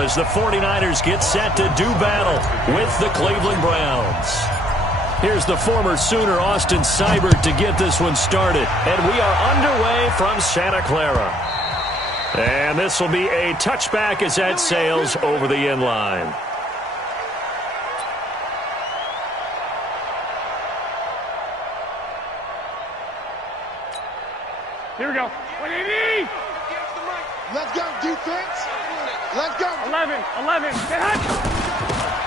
down as the 49ers get set to do battle with the Cleveland Browns. Here's the former Sooner, Austin Seibert, to get this one started. And we are underway from Santa Clara. And this will be a touchback as that sails over the end line. Here we go. Let's go, defense. Let's go. 11. Get hot.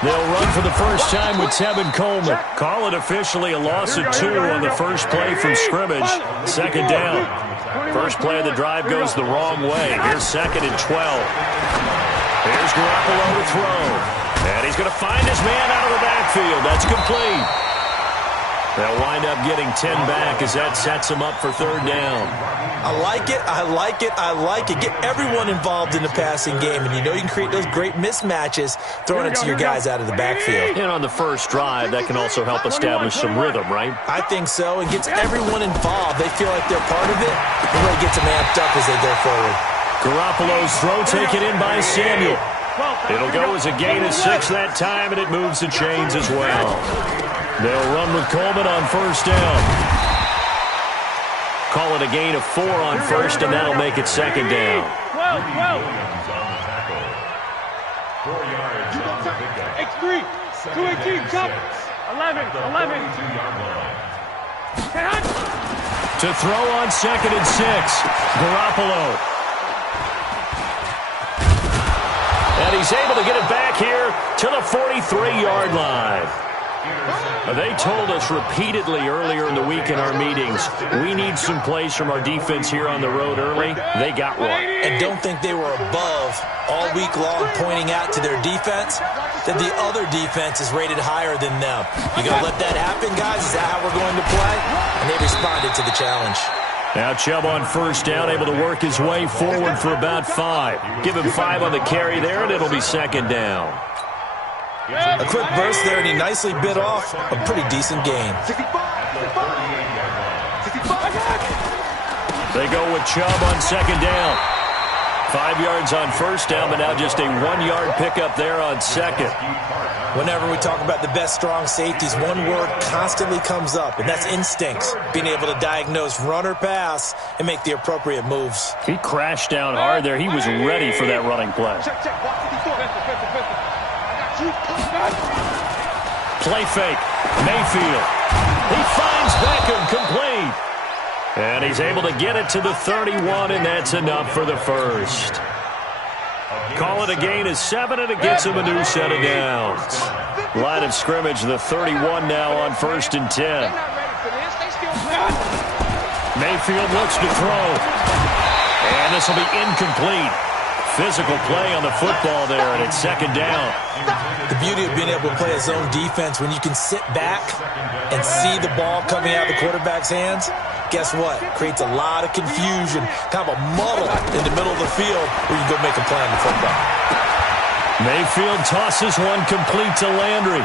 They'll run for the first time with Tevin Coleman. Call it officially a loss of 2 on the first play from scrimmage. Second down. First play of the drive goes the wrong way. Here's 2nd and 12. Here's Garoppolo to throw. And he's going to find his man out of the backfield. That's complete. They'll wind up getting 10 back as that sets them up for 3rd down. I like it. Get everyone involved in the passing game, and you know you can create those great mismatches throwing it to your guys out of the backfield. And on the first drive, that can also help establish some rhythm, right? I think so. It gets everyone involved. They feel like they're part of it. It really gets them amped up as they go forward. Garoppolo's throw taken in by Samuel. It'll go as a gain of 6 that time, and it moves the chains as well. They'll run with Coleman on first down. Call it a gain of 4 on first, and that'll make it 2nd down. 3, 218, jump. 11. To throw on 2nd and 6, Garoppolo. And he's able to get it back here to the 43-yard line. They told us repeatedly earlier in the week in our meetings, we need some plays from our defense here on the road early. They got one. And don't think they were above all week long pointing out to their defense that the other defense is rated higher than them. You going to let that happen, guys? Is that how we're going to play? And they responded to the challenge. Now Chubb on first down, able to work his way forward for about 5. Give him 5 on the carry there, and it'll be 2nd down. A quick burst there, and he nicely bit off a pretty decent gain. They go with Chubb on 2nd down. 5 yards on first down, but now just a 1-yard pickup there on 2nd. Whenever we talk about the best strong safeties, one word constantly comes up, and that's instincts. Being able to diagnose run or pass and make the appropriate moves. He crashed down hard there. He was ready for that running play. Play fake. Mayfield. He finds Beckham complete. And he's able to get it to the 31, and that's enough for the first. Call it a gain of 7, and it gets him a new set of downs. Line of scrimmage, the 31 now on 1st and 10. Mayfield looks to throw. And this will be incomplete. Physical play on the football there, and it's 2nd down. The beauty of being able to play a zone defense when you can sit back and see the ball coming out of the quarterback's hands, guess what? Creates a lot of confusion, kind of a muddle in the middle of the field where you go make a play on the football. Mayfield tosses one complete to Landry.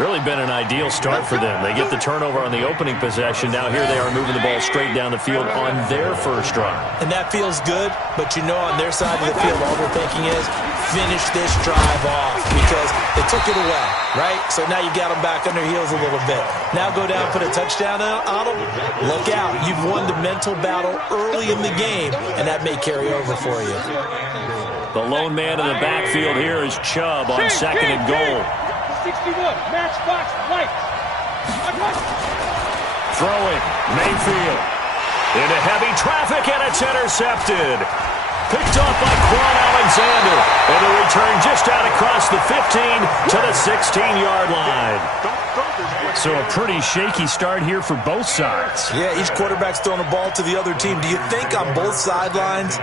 Really been an ideal start for them. They get the turnover on the opening possession. Now here they are moving the ball straight down the field on their first drive. And that feels good, but you know on their side of the field all they're thinking is finish this drive off because they took it away, right? So now you got them back on their heels a little bit. Now go down, put a touchdown on them. Look out. You've won the mental battle early in the game, and that may carry over for you. The lone man in the backfield here is Chubb on 2nd and goal. 61, matchbox, right. Throwing, Mayfield. Into heavy traffic, and it's intercepted. Picked off by Quan Alexander. And the return just out across the 15 to the 16-yard line. So a pretty shaky start here for both sides. Yeah, each quarterback's throwing the ball to the other team. Do you think on both sidelines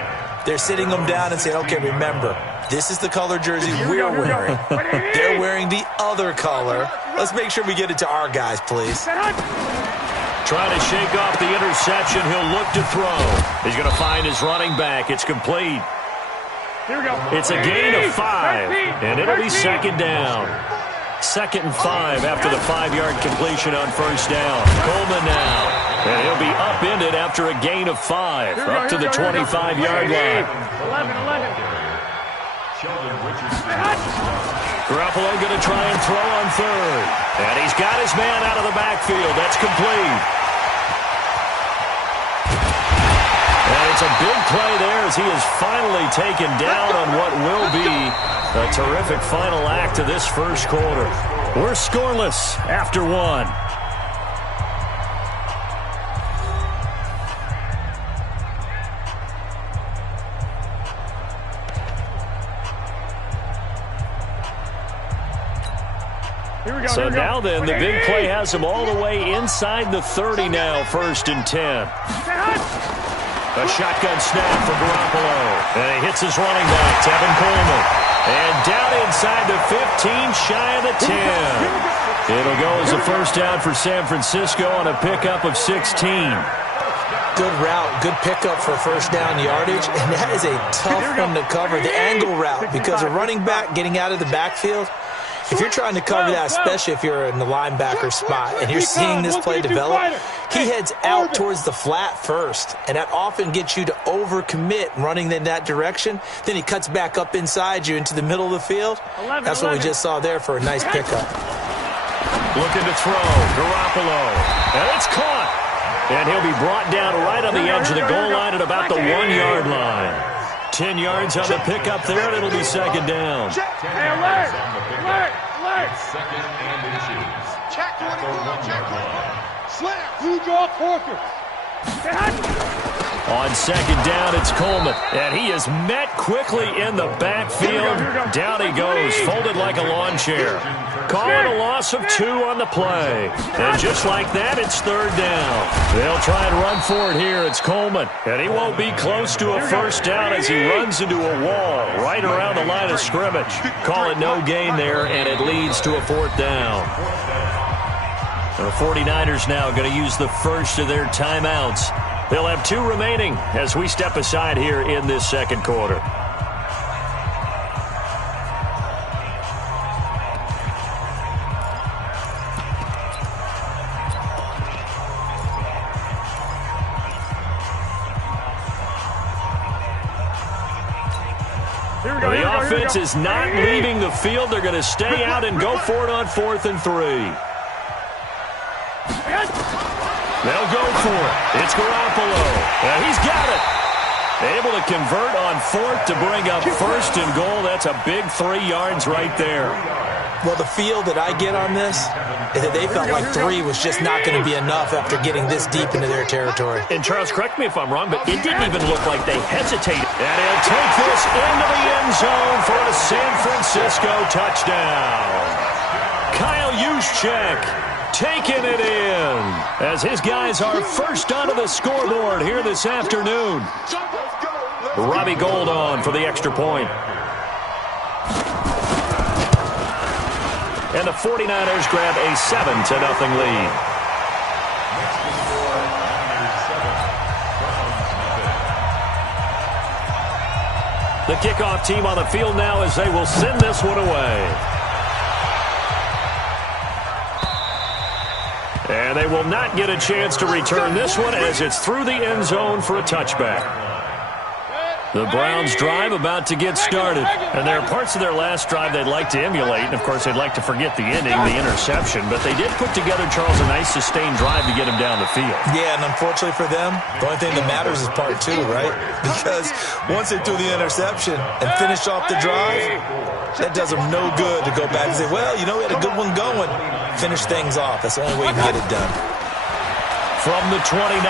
they're sitting them down and saying, okay, remember, this is the color jersey we're wearing. They're wearing the other color. Let's make sure we get it to our guys, please. Trying to shake off the interception. He'll look to throw. He's going to find his running back. It's complete. Here we go. It's a gain of 5, and it'll be 2nd down. 2nd and 5 after the 5-yard completion on first down. Coleman now. And he'll be upended after a gain of 5, up to the 25-yard line. 11. Garoppolo going to try and throw on third. And he's got his man out of the backfield. That's complete. And it's a big play there as he is finally taken down on what will be a terrific final act of this first quarter. We're scoreless after one. So now then, the big play has him all the way inside the 30 now, 1st and 10. A shotgun snap for Garoppolo. And he hits his running back, Tevin Coleman. And down inside the 15, shy of the 10. It'll go as a first down for San Francisco on a pickup of 16. Good route, good pickup for first down yardage, and that is a tough one to cover, the angle route, because a running back getting out of the backfield, if you're trying to cover that, especially if you're in the linebacker spot and you're seeing this play develop, he heads out towards the flat first, and that often gets you to overcommit running in that direction. Then he cuts back up inside you into the middle of the field. That's what we just saw there for a nice pickup. Looking to throw, Garoppolo, and it's caught. And he'll be brought down right on the edge of the goal line at about the 1-yard line. 10 yards on the pickup there, and it'll be second down. Hey, alert! Alert! Alert! Second and inches. Check 24, check 24. Slam. You draw Corker. On second down, it's Coleman. And he is met quickly in the backfield. Down he goes, folded like a lawn chair. Calling a loss of 2 on the play. And just like that, it's third down. They'll try and run for it here. It's Coleman. And he won't be close to a first down as he runs into a wall right around the line of scrimmage. Call it no gain there, and it leads to a fourth down. The 49ers now going to use the first of their timeouts. They'll have 2 remaining as we step aside here in this second quarter. The offense is not leaving the field. They're going to stay out and go for it on 4th and 3. They'll go for it. It's Garoppolo. And he's got it. Able to convert on 4th to bring up 1st and goal. That's a big 3 yards right there. Well, the feel that I get on this is that they felt like 3 was just not going to be enough after getting this deep into their territory. And Charles, correct me if I'm wrong, but it didn't even look like they hesitated. And he'll take this into the end zone for a San Francisco touchdown. Kyle Juszczyk taking it in as his guys are first onto the scoreboard here this afternoon. Robbie Gould on for the extra point. And the 49ers grab a 7-0 lead. The kickoff team on the field now as they will send this one away. And they will not get a chance to return this one as it's through the end zone for a touchback. The Browns drive about to get started. And there are parts of their last drive they'd like to emulate. And, of course, they'd like to forget the ending, the interception. But they did put together, Charles, a nice sustained drive to get him down the field. Yeah, and unfortunately for them, the only thing that matters is part 2, right? Because once they threw the interception and finished off the drive, that does them no good to go back and say, well, you know, we had a good one going. Finish things off. That's the only way you can get it done. From the 29,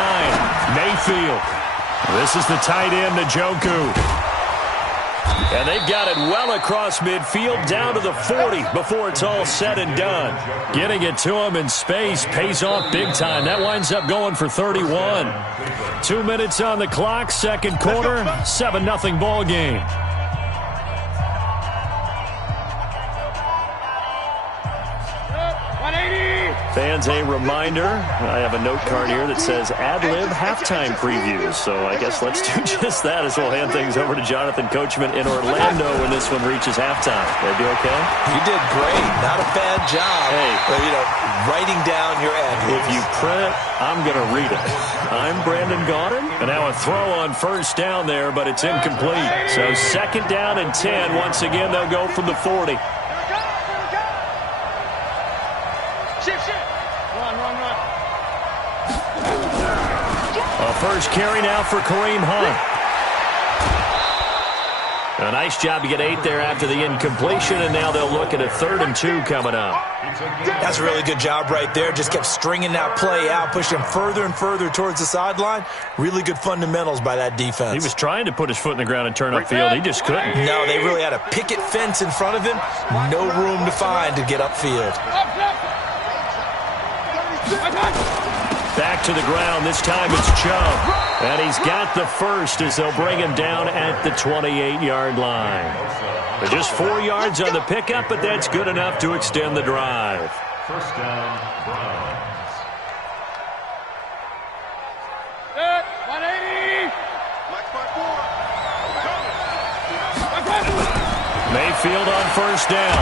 Mayfield. This is the tight end, Njoku. And they've got it well across midfield down to the 40 before it's all said and done. Getting it to him in space pays off big time. That winds up going for 31. 2 minutes on the clock, second quarter, 7-0 ball game. Fans, a reminder, I have a note card here that says ad-lib halftime previews. So I guess let's do just that as we'll hand things over to Jonathan Coachman in Orlando when this one reaches halftime. That'd be okay? You did great. Not a bad job. Hey. But, you know, writing down your ad-libs. If you print, I'm going to read it. I'm Brandon Gaudin. And now a throw on first down there, but it's incomplete. So second down and 10. Once again, they'll go from the 40. first carry now for Kareem Hunt. A nice job to get 8 there after the incompletion, and now they'll look at a 3rd and 2 coming up. That's a really good job right there. Just kept stringing that play out, pushing him further and further towards the sideline. Really good fundamentals by that defense. He was trying to put his foot in the ground and turn upfield. He just couldn't. No, they really had a picket fence in front of him. No room to find to get upfield. Back to the ground. This time it's Chubb. And he's got the first as they'll bring him down at the 28-yard line. They're just 4 yards on the pickup, but that's good enough to extend the drive. First down, Browns. 180. Mayfield on first down.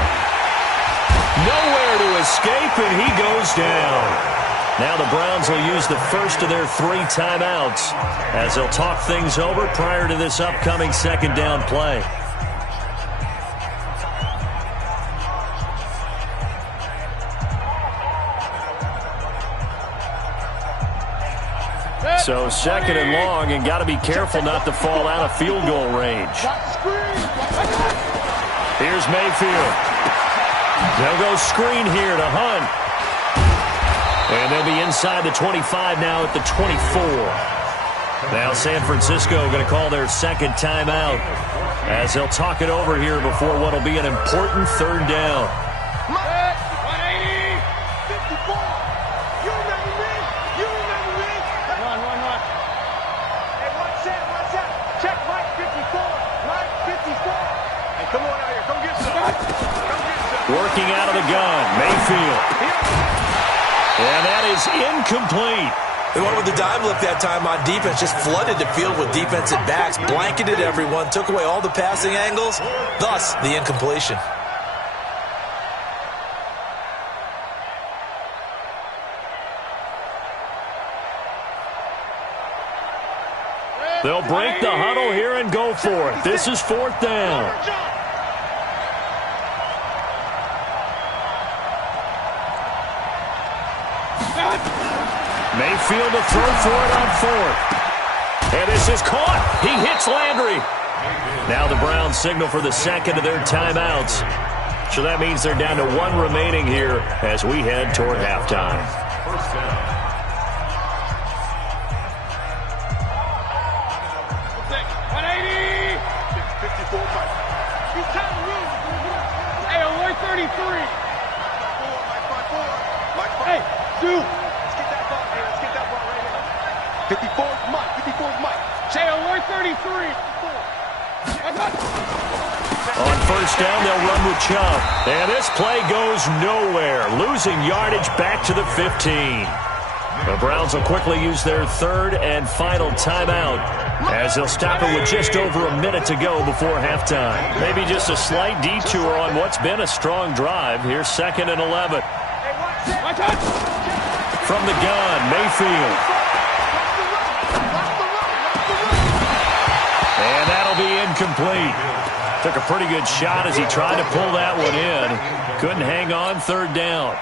Nowhere to escape, and he goes down. Now the Browns will use the first of their 3 timeouts as they'll talk things over prior to this upcoming second down play. So second and long, and got to be careful not to fall out of field goal range. Here's Mayfield. They'll go screen here to Hunt. And they'll be inside the 25 now at the 24. Now San Francisco going to call their second timeout as they'll talk it over here before what will be an important 3rd down. 180. 54. You remember me? You remember me? Run. Hey, watch that. Check Mike 54. Mike 54. Hey, come on out here. Come get some. Working out of the gun, Mayfield. And that is incomplete. They went with the dime look that time on defense, just flooded the field with defensive backs, blanketed everyone, took away all the passing angles, thus the incompletion. They'll break the huddle here and go for it. This is 4th down. Mayfield to throw for it on 4th. And this is caught. He hits Landry. Now the Browns signal for the second of their timeouts. So that means they're down to 1 remaining here as we head toward halftime. First down. 180. 54 Mike. He's trying to move. Hey, alert 33. Mike. Hey, dude. 54's Mike. Say alert 33. On first down, they'll run with Chubb. And this play goes nowhere. Losing yardage back to the 15. The Browns will quickly use their 3rd and final timeout as they'll stop it with just over a minute to go before halftime. Maybe just a slight detour on what's been a strong drive. Here's 2nd and 11. From the gun, Mayfield. And that'll be incomplete. Took a pretty good shot as he tried to pull that one in. Couldn't hang on 3rd down.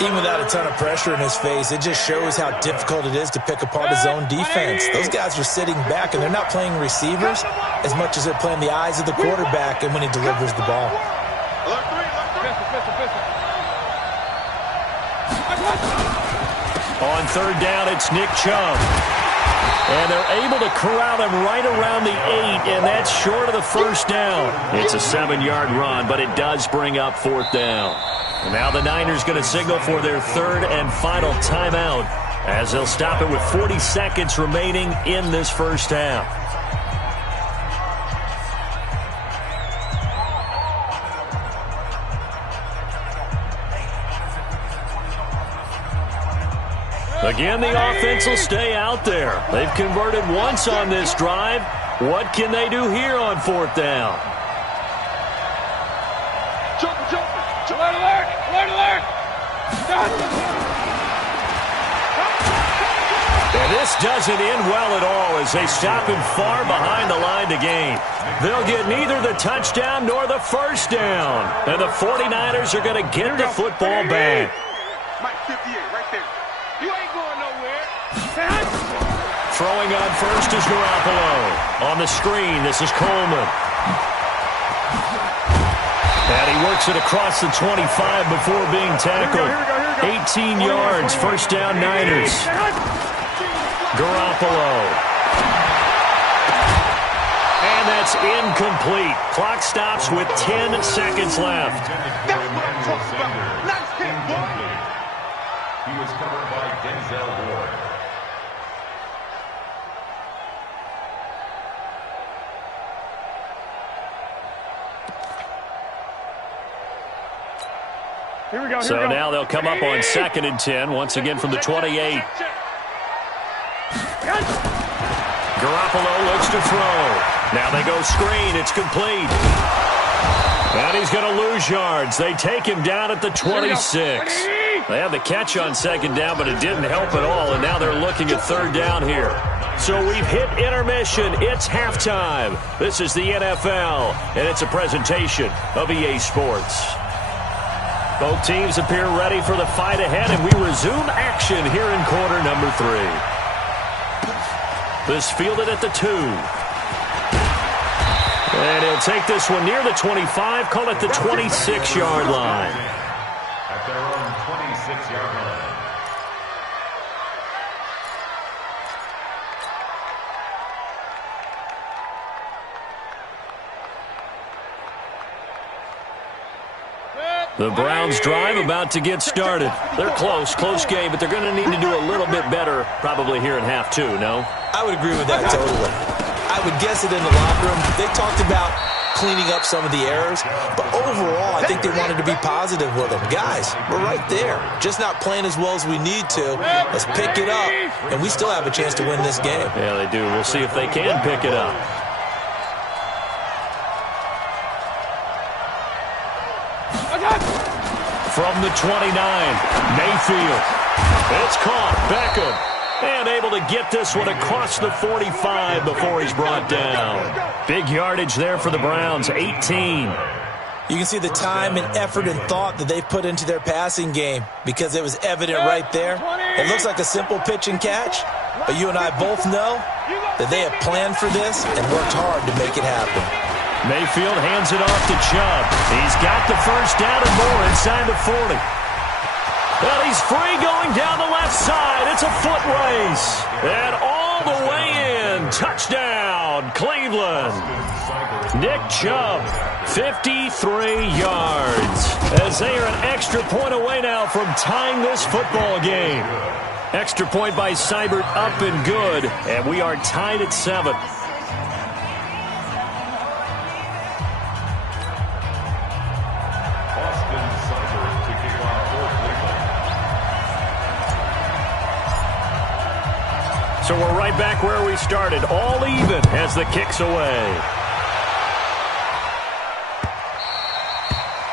Even without a ton of pressure in his face, it just shows how difficult it is to pick apart his own defense. Those guys are sitting back, and they're not playing receivers as much as they're playing the eyes of the quarterback and when he delivers the ball. On 3rd down, it's Nick Chubb. And they're able to corral him right around the 8, and that's short of the first down. It's a 7-yard run, but it does bring up 4th down. And now the Niners going to signal for their 3rd and final timeout as they'll stop it with 40 seconds remaining in this first half. Again, the offense will stay out there. They've converted once on this drive. What can they do here on 4th down? Alert! And this doesn't end well at all as they stop him far behind the line to gain. They'll get neither the touchdown nor the first down. And the 49ers are going to get the football back. Mike 58 right there. You ain't going nowhere. Throwing on first is Garoppolo. On the screen, this is Coleman. And he works it across the 25 before being tackled. 18 yards, first down Niners. Garoppolo. And that's incomplete. Clock stops with 10 seconds left. That's what I'm talking about. Nice hit, boy. He was covered by Denzel Ward. Here we go. So now they'll come up on 2nd and 10, once again from the 28. Garoppolo looks to throw. Now they go screen. It's complete. And he's going to lose yards. They take him down at the 26. They had the catch on 2nd down, but it didn't help at all, and now they're looking at 3rd down here. So we've hit intermission. It's halftime. This is the NFL, and it's a presentation of EA Sports. Both teams appear ready for the fight ahead, and we resume action here in quarter number 3. This fielded at the 2. And he'll take this one near the 25, call it the 26-yard line. At their own 26-yard line. The Browns drive about to get started. They're close game, but they're going to need to do a little bit better probably here in half 2, no? I would agree with that totally. I would guess it in the locker room. They talked about cleaning up some of the errors, but overall, I think they wanted to be positive with them. Guys, we're right there. Just not playing as well as we need to. Let's pick it up, and we still have a chance to win this game. Yeah, they do. We'll see if they can pick it up. From the 29, Mayfield. It's caught. Beckham. And able to get this one across the 45 before he's brought down. Big yardage there for the Browns, 18. You can see the time and effort and thought that they've put into their passing game because it was evident right there. It looks like a simple pitch and catch, but you and I both know that they have planned for this and worked hard to make it happen. Mayfield hands it off to Chubb. He's got the first down and more inside the 40. Well, he's free going down the left side. It's a foot race. And all the way in. Touchdown, Cleveland. Nick Chubb, 53 yards. As they are an extra point away now from tying this football game. Extra point by Seibert up and good. And we are tied at 7. So we're right back where we started, all even as the kick's away.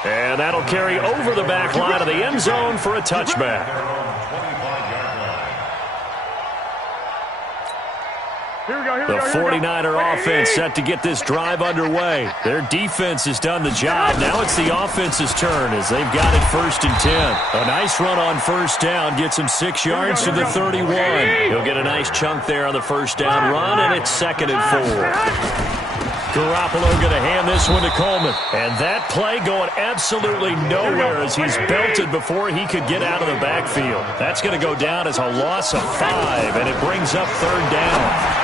And that'll carry over the back line of the end zone for a touchback. The 49er offense set to get this drive underway. Their defense has done the job. Now it's the offense's turn as they've got it 1st and 10. A nice run on 1st down gets him 6 yards to the 31. He'll get a nice chunk there on the 1st down run, and it's 2nd and 4. Garoppolo going to hand this one to Coleman. And that play going absolutely nowhere as he's belted before he could get out of the backfield. That's going to go down as a loss of 5, and it brings up 3rd down.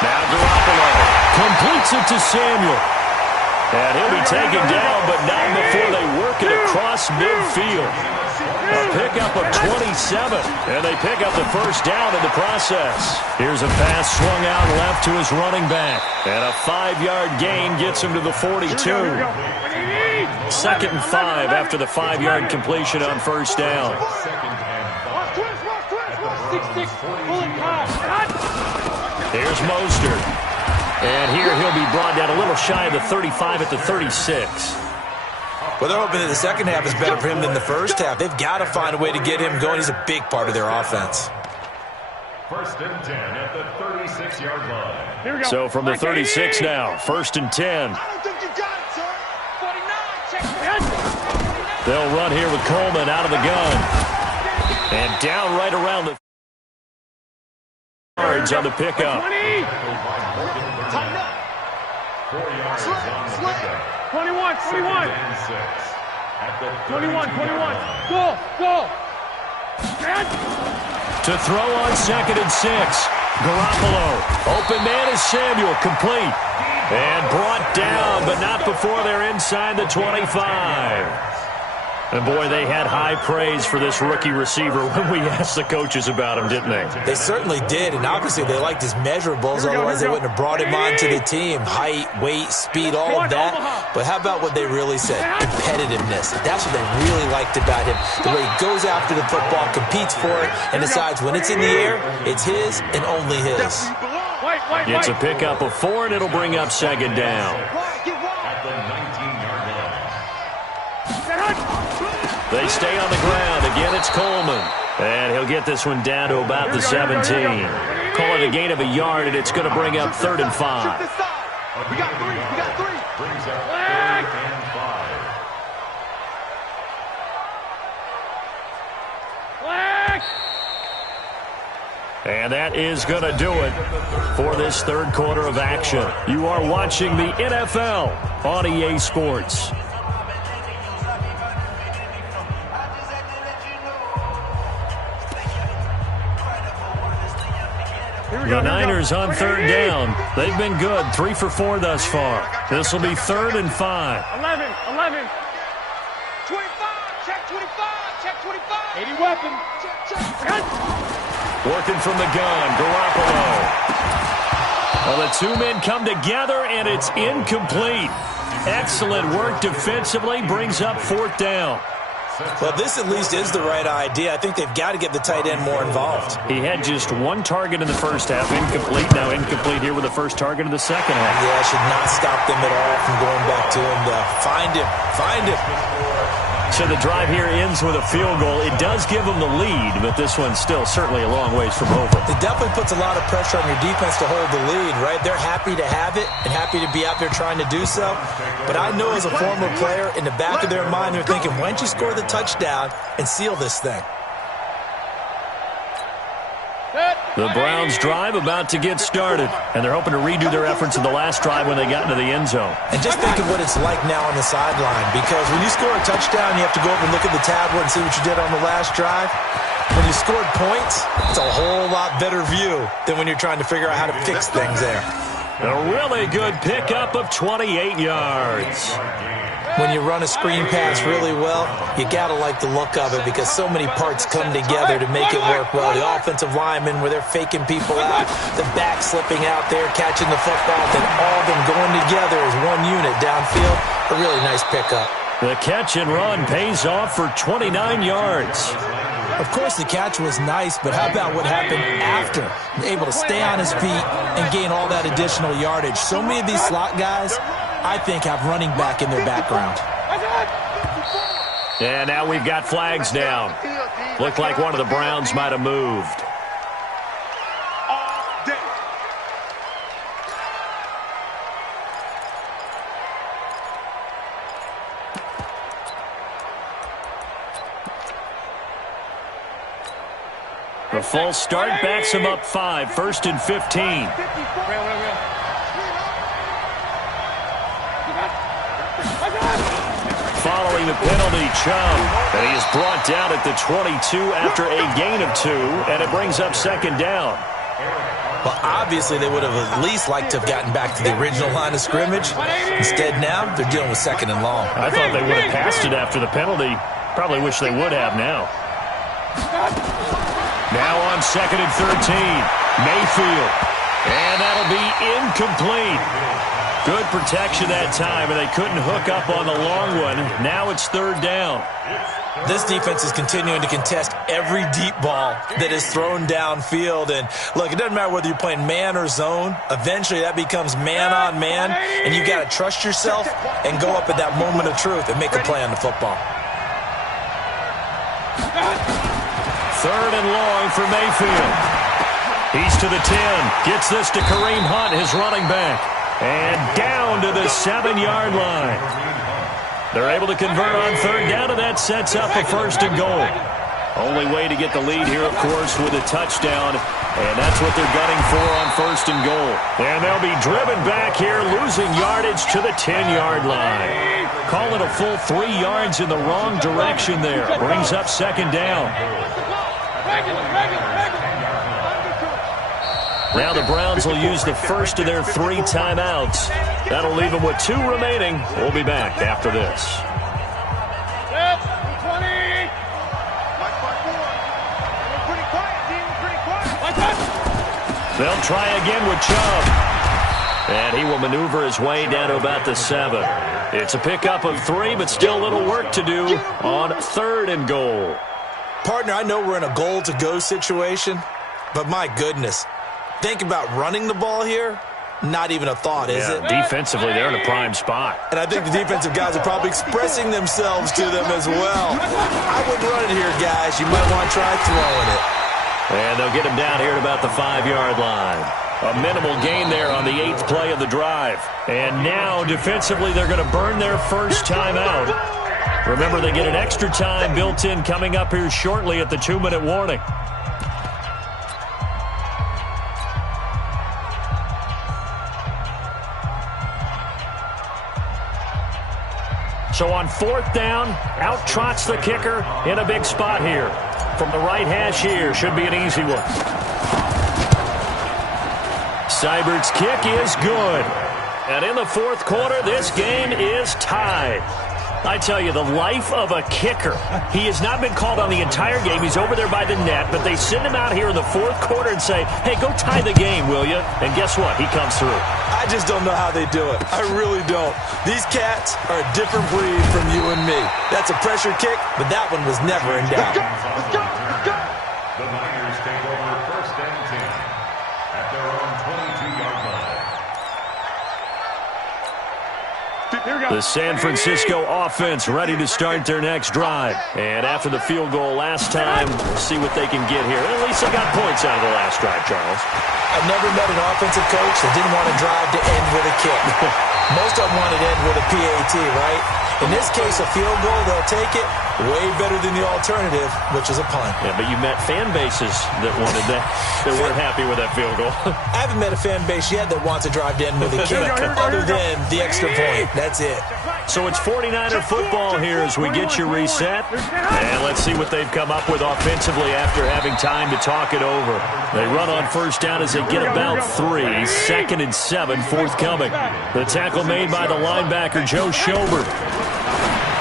Now Garoppolo completes it to Samuel. And he'll be taken down, but not before they work it across midfield. A pickup of 27, and they pick up the 1st down in the process. Here's a pass swung out left to his running back. And a 5-yard gain gets him to the 42. 2nd and 5 after the 5-yard completion on 1st down. Here's Mostert. And here he'll be brought down a little shy of the 35 at the 36. Well, they're hoping that the second half is better for him than the first half. They've got to find a way to get him going. He's a big part of their offense. 1st and 10 at the 36-yard line. Here we go. So from the 36 now, 1st and 10. I don't think you got it, sir. 49, check it. They'll run here with Coleman out of the gun. And down right around the yards on the pickup. 20. 21. 21. Go. To throw on 2nd and 6. Garoppolo. Open man is Samuel. Complete. And brought down, but not before they're inside the 25. And, boy, they had high praise for this rookie receiver when we asked the coaches about him, didn't they? They certainly did, and obviously they liked his measurables, otherwise they wouldn't have brought him onto the team. Height, weight, speed, all of that. But how about what they really said? Competitiveness. That's what they really liked about him. The way he goes after the football, competes for it, and decides when it's in the air, it's his and only his. It's a pickup of 4, and it'll bring up 2nd down. They stay on the ground. Again, it's Coleman. And he'll get this one down to about the 17. Call it a gain of a yard, and it's going to bring up 3rd and 5. We got three. Brings up 3rd and 5. And that is going to do it for this 3rd quarter of action. You are watching the NFL on EA Sports. The Niners on 3rd down. They've been good, 3 for 4 thus far. This will be 3rd and 5. 11. 25. Check 25. 80 weapon. Check. Working from the gun, Garoppolo. Well, the 2 men come together, and it's incomplete. Excellent work defensively, brings up 4th down. Well, this at least is the right idea. I think they've got to get the tight end more involved. He had just 1 target in the first half, incomplete. Now incomplete here with the first target of the second half. Yeah, should not stop them at all from going back to him to find him. So the drive here ends with a field goal. It does give them the lead, but this one's still certainly a long ways from over. It definitely puts a lot of pressure on your defense to hold the lead, right? They're happy to have it and happy to be out there trying to do so. But I know as a former player, in the back of their mind, they're thinking, why don't you score the touchdown and seal this thing? The Browns drive about to get started, and they're hoping to redo their efforts in the last drive when they got into the end zone. And just think of what it's like now on the sideline, because when you score a touchdown, you have to go over and look at the tablet and see what you did on the last drive. When you scored points, it's a whole lot better view than when you're trying to figure out how to fix things there. A really good pickup of 28 yards. When you run a screen pass really well, you got to like the look of it because so many parts come together to make it work well. The offensive linemen, where they're faking people out, the back slipping out there, catching the football, then all of them going together as one unit downfield. A really nice pickup. The catch and run pays off for 29 yards. Of course, the catch was nice, but how about what happened after? Able to stay on his feet and gain all that additional yardage. So many of these slot guys, I think, have running back in their background. And now we've got flags down. Looked like one of the Browns might have moved. The false start backs him up 5, 1st and 15. Following the penalty, Chubb. And he is brought down at the 22 after a gain of 2, and it brings up 2nd down. Well, obviously, they would have at least liked to have gotten back to the original line of scrimmage. Instead, now, they're dealing with 2nd and long. I thought they would have passed it after the penalty. Probably wish they would have now. Now on 2nd and 13, Mayfield. And that'll be incomplete. Good protection that time, and they couldn't hook up on the long one. Now it's 3rd down. This defense is continuing to contest every deep ball that is thrown downfield. And, look, it doesn't matter whether you're playing man or zone. Eventually, that becomes man on man, and you got to trust yourself and go up at that moment of truth and make a play on the football. 3rd and long for Mayfield. He's to the 10. Gets this to Kareem Hunt, his running back. And down to the 7-yard line. They're able to convert on 3rd down, and that sets up a 1st and goal. Only way to get the lead here, of course, with a touchdown. And that's what they're gunning for on 1st and goal. And they'll be driven back here, losing yardage to the 10-yard line. Call it a full 3 yards in the wrong direction there. Brings up 2nd down. Now the Browns will use the first of their 3 timeouts. That'll leave them with 2 remaining. We'll be back after this. They'll try again with Chubb. And he will maneuver his way down to about the 7. It's a pickup of 3, but still a little work to do on 3rd and goal. Partner, I know we're in a goal-to-go situation, but my goodness. Think about running the ball here. Not even a thought, is it? Defensively, they're in a prime spot. And I think the defensive guys are probably expressing themselves to them as well. I wouldn't run it here, guys. You might want to try throwing it. And they'll get him down here at about the 5-yard line. A minimal gain there on the 8th play of the drive. And now, defensively, they're going to burn their first timeout. Remember, they get an extra time built in coming up here shortly at the 2-minute warning. So on 4th down, out trots the kicker in a big spot here. From the right hash here, should be an easy one. Seibert's kick is good. And in the 4th quarter, this game is tied. I tell you, the life of a kicker. He has not been called on the entire game. He's over there by the net, but they send him out here in the 4th quarter and say, hey, go tie the game, will you? And guess what? He comes through. I just don't know how they do it. I really don't. These cats are a different breed from you and me. That's a pressure kick, but that one was never in doubt. The Niners take over 1st and 10 at their own 22-yard line. The San Francisco offense ready to start their next drive. And after the field goal last time, we'll see what they can get here. At least they got points out of the last drive, Charles. I've never met an offensive coach that didn't want to drive to end with a kick. Most of them want to end with a PAT, right? In this case, a field goal, they'll take it. Way better than the alternative, which is a punt. Yeah, but you met fan bases that wanted that, that weren't happy with that field goal. I haven't met a fan base yet that wants to drive to end with a kick other than the extra point. That's it. So it's 49er football here as we get you reset. And let's see what they've come up with offensively after having time to talk it over. They run on 1st down as they get about 3. 2nd and 7 forthcoming. The tackle made by the linebacker, Joe Schobert.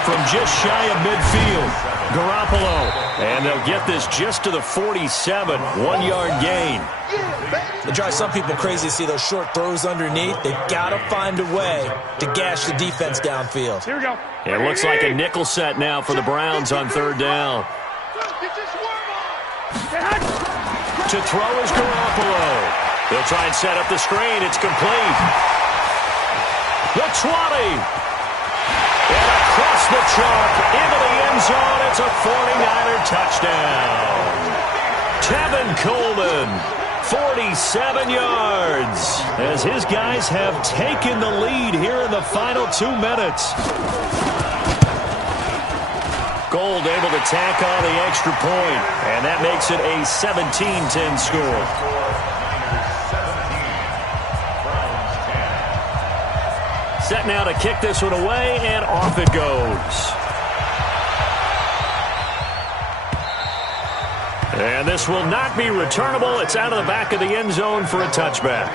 From just shy of midfield, Garoppolo. And they'll get this just to the 47, 1-yard gain. It drives some people crazy to see those short throws underneath. They've got to find a way to gash the defense downfield. Here we go. It looks like a nickel set now for the Browns on 3rd down. To throw is Garoppolo. They'll try and set up the screen. It's complete. The 20. And across the chalk into the end zone. It's a 49er touchdown. Tevin Coleman, 47 yards, as his guys have taken the lead here in the final 2 minutes. Gold able to tack on the extra point, and that makes it a 17-10 score. Set now to kick this one away, and off it goes. And this will not be returnable. It's out of the back of the end zone for a touchback.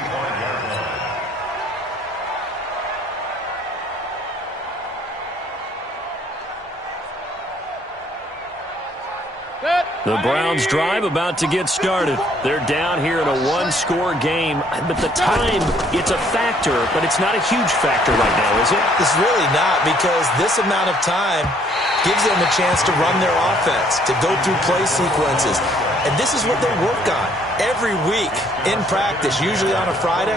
The Browns drive about to get started. They're down here in a 1-score game, but the time, it's a factor, but it's not a huge factor right now, is it? It's really not, because this amount of time gives them a chance to run their offense, to go through play sequences. And this is what they work on every week in practice, usually on a Friday.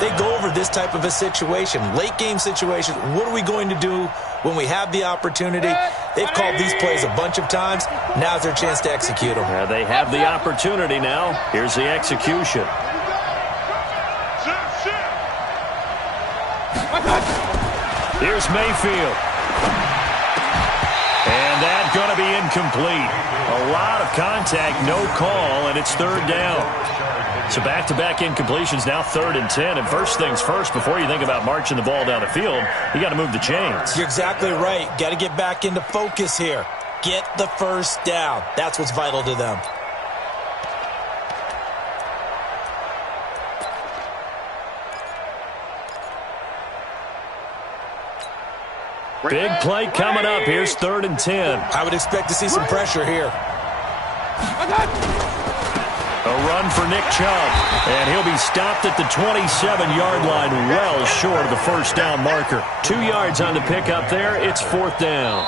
They go over this type of a situation, late game situation. What are we going to do when we have the opportunity? They've called these plays a bunch of times. Now's their chance to execute them. Yeah, they have the opportunity now. Here's the execution. Here's Mayfield. And that's going to be incomplete. A lot of contact, no call, and it's third down. So back-to-back incompletions, now 3rd and 10. And first things first, before you think about marching the ball down the field, you got to move the chains. You're exactly right. Got to get back into focus here. Get the first down. That's what's vital to them. Big play coming up. Here's 3rd and 10. I would expect to see some pressure here. A run for Nick Chubb, and he'll be stopped at the 27-yard line, well short of the first down marker. 2 yards on the pickup there. It's 4th down.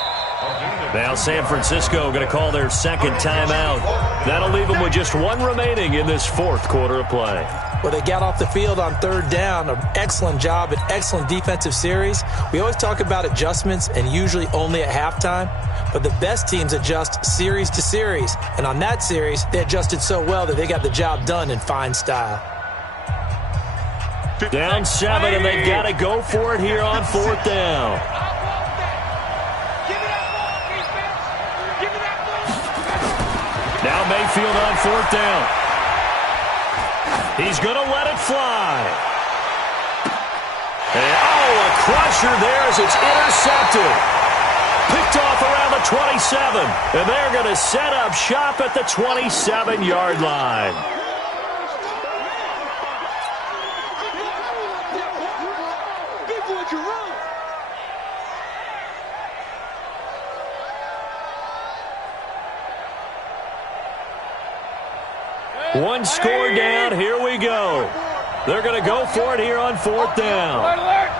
Now San Francisco going to call their second timeout. That'll leave them with just 1 remaining in this 4th quarter of play. Well, they got off the field on 3rd down. An excellent job, an excellent defensive series. We always talk about adjustments, and usually only at halftime. But the best teams adjust series to series. And on that series, they adjusted so well that they got the job done in fine style. Down 7, and they've got to go for it here on 4th down. Now Mayfield on 4th down. He's going to let it fly. And, a crusher there as it's intercepted. Picked off around the 27. And they're going to set up shop at the 27-yard line. One score down. Here we go. They're going to go for it here on 4th down. Alert!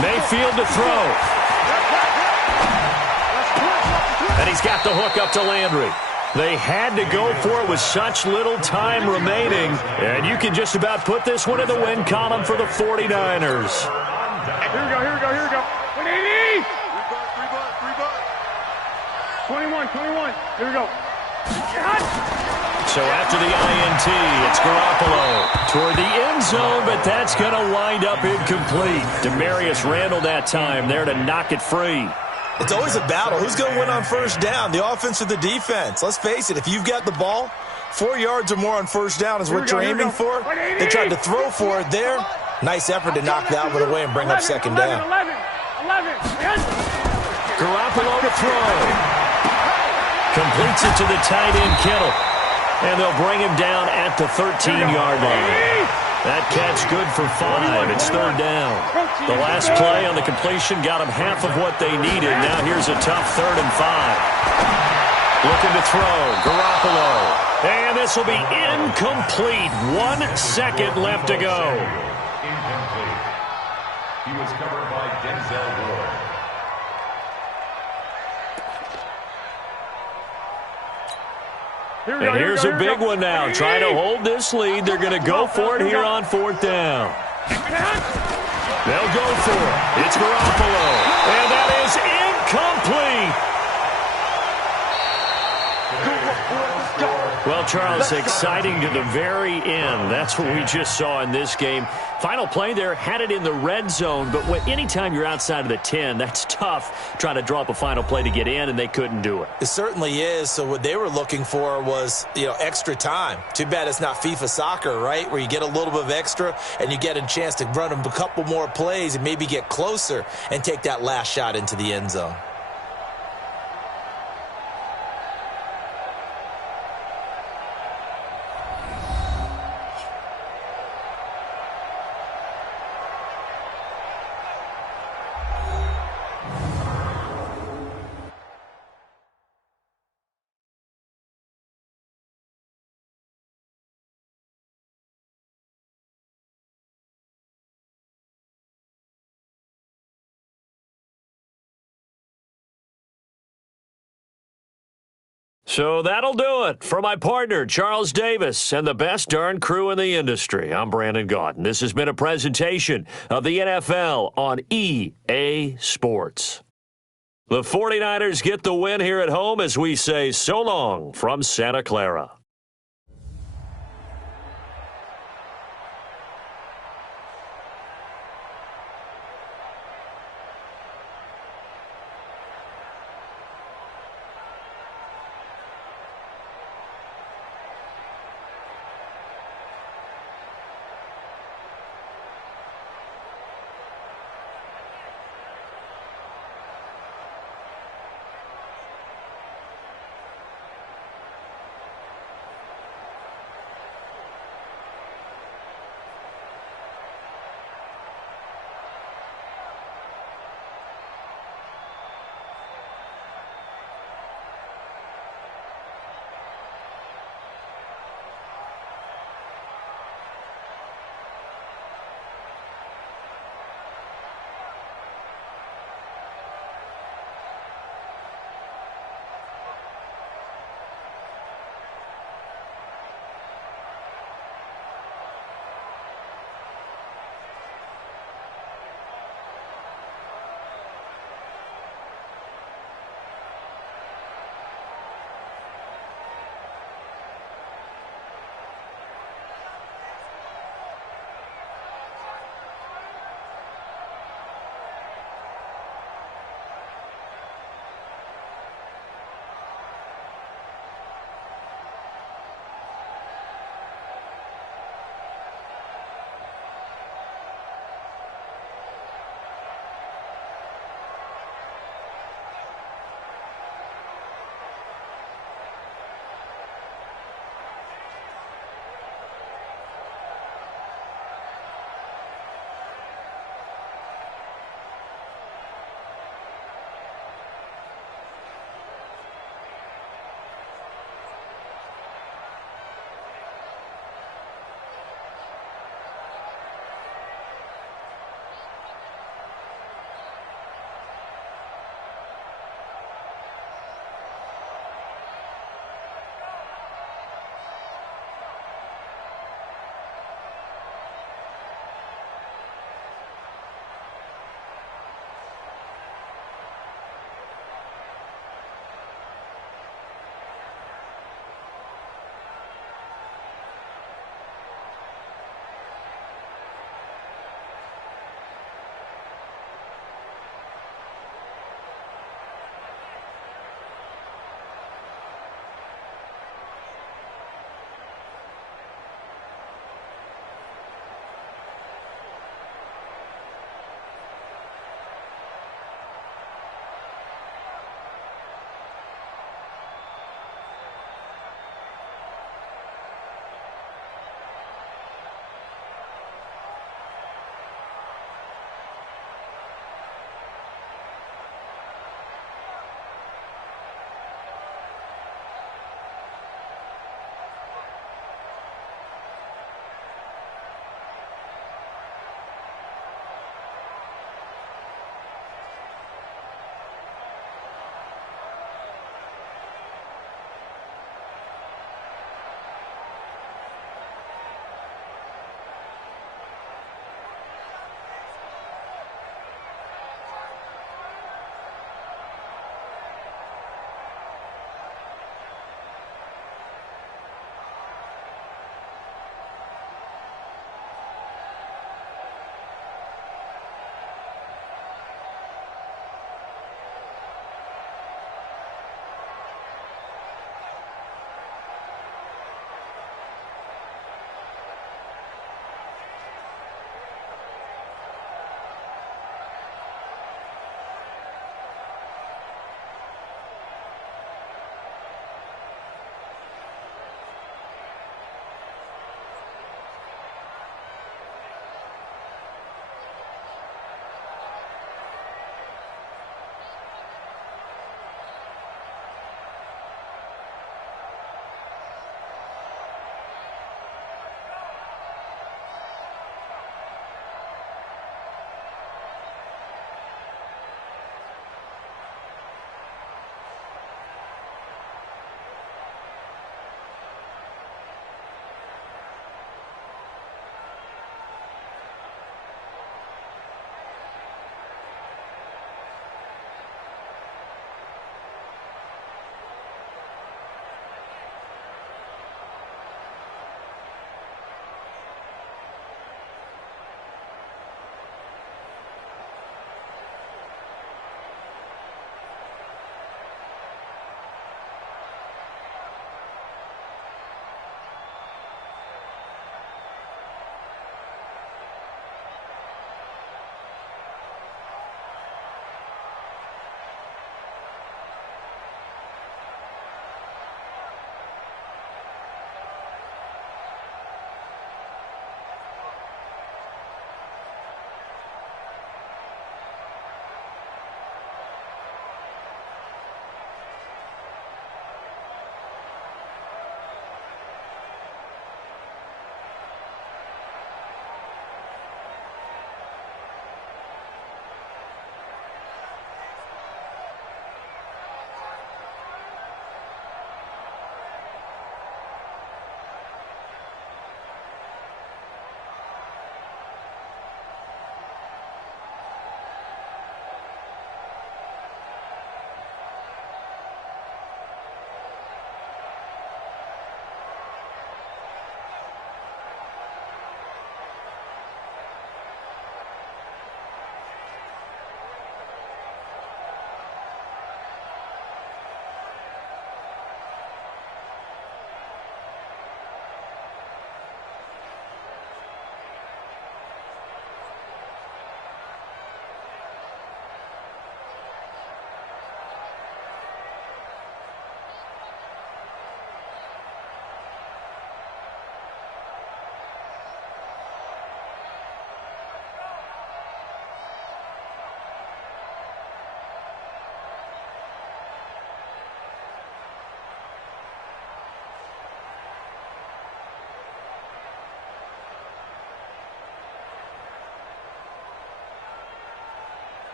Mayfield to throw. And he's got the hook up to Landry. They had to go for it with such little time remaining. And you can just about put this one in the win column for the 49ers. Here we go. 180! 21. Here we go. So after the INT, it's Garoppolo toward the end zone, but that's going to wind up incomplete. Demarius Randall that time there to knock it free. It's always a battle. Who's going to win on first down, the offense or the defense? Let's face it, if you've got the ball, 4 yards or more on first down is what you're aiming for. They tried to throw for it there. Nice effort to knock that one away and bring up second down. 11. Garoppolo to throw. Completes it to the tight end, Kittle. And they'll bring him down at the 13-yard line. That catch good for 5. It's 3rd down. The last play on the completion got them half of what they needed. Now here's a tough 3rd and 5. Looking to throw. Garoppolo. And this will be incomplete. 1 second left to go. Incomplete. He was covered by Denzel Ward. And here's a big one now. Trying to hold this lead. They're going to go for it here on 4th down. They'll go for it. It's Garoppolo. And that is incomplete. Well, Charles, exciting to the very end. That's what we just saw in this game. Final play there, had it in the red zone, but anytime you're outside of the 10, that's tough trying to draw up a final play to get in, and they couldn't do it. It certainly is. So what they were looking for was, extra time. Too bad it's not FIFA soccer, right, where you get a little bit of extra and you get a chance to run a couple more plays and maybe get closer and take that last shot into the end zone. So that'll do it for my partner, Charles Davis, and the best darn crew in the industry. I'm Brandon Gaunt. This has been a presentation of the NFL on EA Sports. The 49ers get the win here at home as we say so long from Santa Clara.